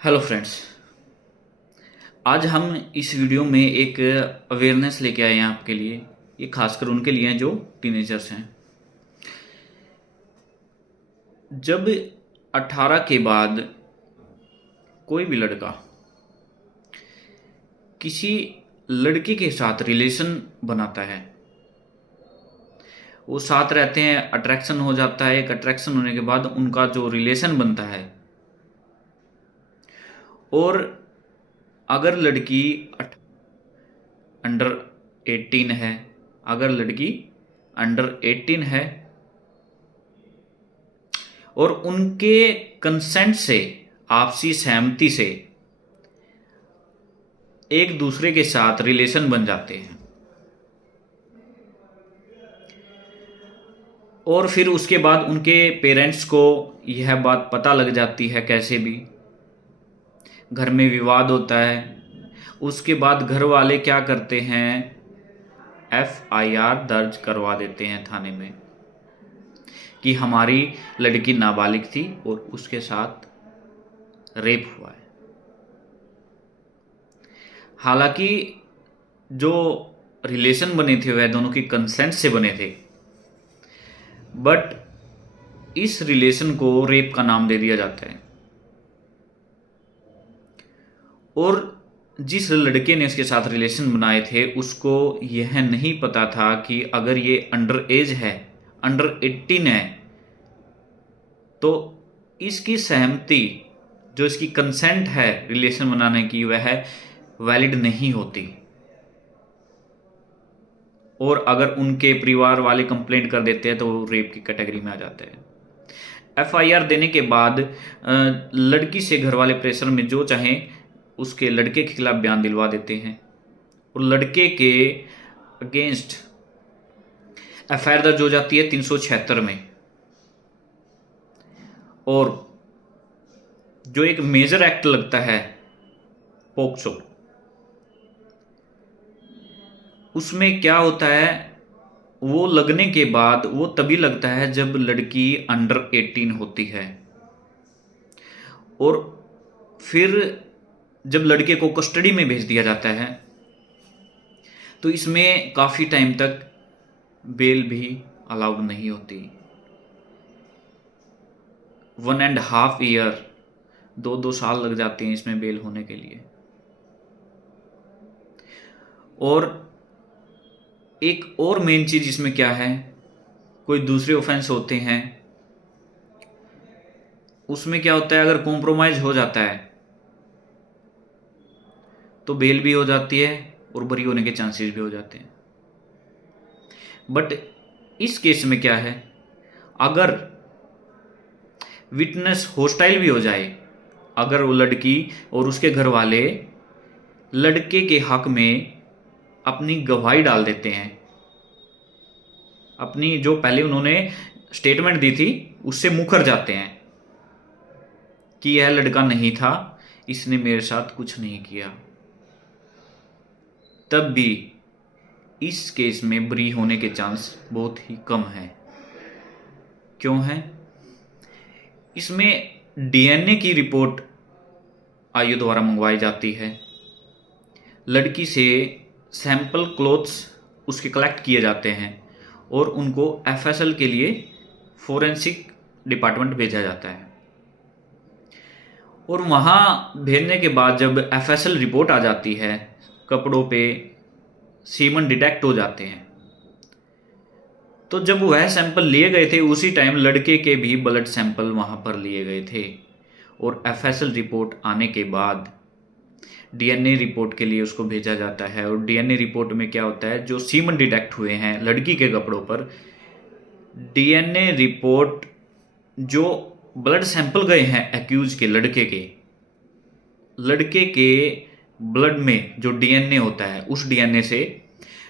Hello friends. आज हम इस वीडियो में एक अवेयरनेस लेके आए हैं आपके लिए। ये खासकर उनके लिए हैं जो टीनेजर्स हैं। जब 18 के बाद कोई भी लड़का किसी लड़की के साथ रिलेशन बनाता है, वो साथ रहते हैं, अट्रैक्शन हो जाता है। एक अट्रैक्शन होने के बाद उनका जो रिलेशन बनता है, और अगर लड़की अंडर 18 है, अगर लड़की अंडर 18 है और उनके कंसेंट से, आपसी सहमति से एक दूसरे के साथ रिलेशन बन जाते हैं, और फिर उसके बाद उनके पेरेंट्स को यह बात पता लग जाती है, कैसे भी घर में विवाद होता है। उसके बाद घर वाले क्या करते हैं, FIR दर्ज करवा देते हैं थाने में कि हमारी लड़की नाबालिग थी और उसके साथ रेप हुआ है। हालांकि जो रिलेशन बने थे वह दोनों की कंसेंट से बने थे, बट इस रिलेशन को रेप का नाम दे दिया जाता है। और जिस लड़के ने उसके साथ रिलेशन बनाए थे उसको यह नहीं पता था कि अगर ये अंडर एज है, अंडर 18 है, तो इसकी सहमति, जो इसकी कंसेंट है रिलेशन बनाने की, वह वैलिड नहीं होती। और अगर उनके परिवार वाले कंप्लेंट कर देते हैं तो वो रेप की कैटेगरी में आ जाते हैं। FIR देने के बाद लड़की से घर वाले प्रेशर में जो चाहें उसके लड़के के खिलाफ बयान दिलवा देते हैं, और लड़के के अगेंस्ट FIR दर्ज हो जाती है 376 में। और जो एक मेजर एक्ट लगता है पोक्सो, उसमें क्या होता है, वो लगने के बाद वो तभी लगता है जब लड़की अंडर 18 होती है। और फिर जब लड़के को कस्टडी में भेज दिया जाता है तो इसमें काफ़ी टाइम तक बेल भी अलाउड नहीं होती। 1.5 ईयर, 2 साल लग जाते हैं इसमें बेल होने के लिए। और एक और मेन चीज़ इसमें क्या है, कोई दूसरे ऑफेंस होते हैं, उसमें क्या होता है, अगर कॉम्प्रोमाइज हो जाता है तो बेल भी हो जाती है और बरी होने के चांसेस भी हो जाते हैं। बट इस केस में क्या है, अगर विटनेस हॉस्टाइल भी हो जाए, अगर वो लड़की और उसके घर वाले लड़के के हक में अपनी गवाही डाल देते हैं, अपनी जो पहले उन्होंने स्टेटमेंट दी थी उससे मुकर जाते हैं कि यह लड़का नहीं था, इसने मेरे साथ कुछ नहीं किया, तब भी इस केस में बरी होने के चांस बहुत ही कम है। क्यों है, इसमें DNA की रिपोर्ट आयु द्वारा मंगवाई जाती है, लड़की से सैंपल क्लोथ्स उसके कलेक्ट किए जाते हैं और उनको FSL के लिए फोरेंसिक डिपार्टमेंट भेजा जाता है। और वहाँ भेजने के बाद जब FSL रिपोर्ट आ जाती है, कपड़ों पे सीमन डिटेक्ट हो जाते हैं। तो जब वह सैंपल लिए गए थे उसी टाइम लड़के के भी ब्लड सैंपल वहाँ पर लिए गए थे, और FSL रिपोर्ट आने के बाद DNA रिपोर्ट के लिए उसको भेजा जाता है। और DNA रिपोर्ट में क्या होता है, जो सीमन डिटेक्ट हुए हैं लड़की के कपड़ों पर, DNA रिपोर्ट जो ब्लड सैंपल गए हैं एक्यूज के, लड़के के ब्लड में जो DNA होता है, उस DNA से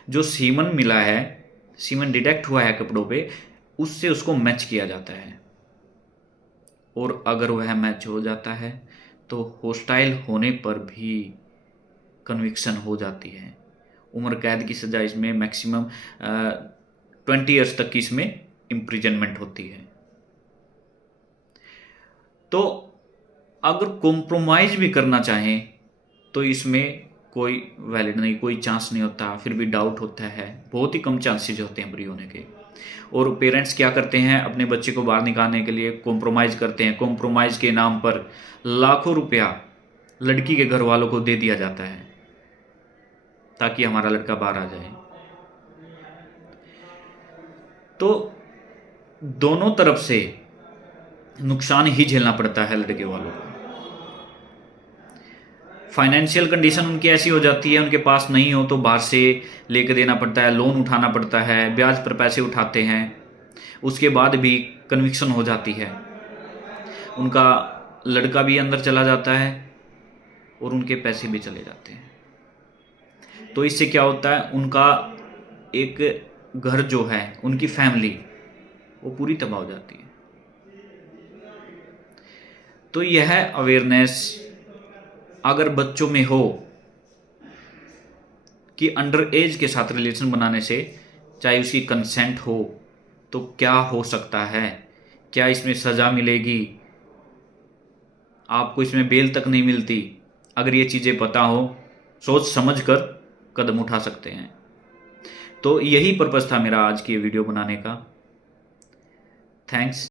जो सीमन मिला है, सीमन डिटेक्ट हुआ है कपड़ों पे, उससे उसको मैच किया जाता है। और अगर वह मैच हो जाता है तो हॉस्टाइल होने पर भी कन्विक्शन हो जाती है। उम्र कैद की सज़ा इसमें मैक्सिमम 20 ईयर्स तक की इसमें इम्प्रिजनमेंट होती है। तो अगर कॉम्प्रोमाइज़ भी करना चाहें तो इसमें कोई वैलिड नहीं, कोई चांस नहीं होता, फिर भी डाउट होता है, बहुत ही कम चांसेस होते हैं फ्री होने के। और पेरेंट्स क्या करते हैं, अपने बच्चे को बाहर निकालने के लिए कॉम्प्रोमाइज़ करते हैं। कॉम्प्रोमाइज़ के नाम पर लाखों रुपया लड़की के घर वालों को दे दिया जाता है ताकि हमारा लड़का बाहर आ जाए। तो दोनों तरफ से नुकसान ही झेलना पड़ता है लड़के वालों को। फाइनेंशियल कंडीशन उनकी ऐसी हो जाती है, उनके पास नहीं हो तो बाहर से लेकर देना पड़ता है, लोन उठाना पड़ता है, ब्याज पर पैसे उठाते हैं, उसके बाद भी कन्विक्शन हो जाती है, उनका लड़का भी अंदर चला जाता है और उनके पैसे भी चले जाते हैं। तो इससे क्या होता है, उनका एक घर जो है, उनकी फैमिली वो पूरी तबाह हो जाती है। तो यह अवेयरनेस अगर बच्चों में हो कि अंडर एज के साथ रिलेशन बनाने से, चाहे उसकी कंसेंट हो, तो क्या हो सकता है, क्या इसमें सज़ा मिलेगी, आपको इसमें बेल तक नहीं मिलती, अगर ये चीज़ें पता हो, सोच समझ कर कदम उठा सकते हैं। तो यही पर्पस था मेरा आज की वीडियो बनाने का। थैंक्स।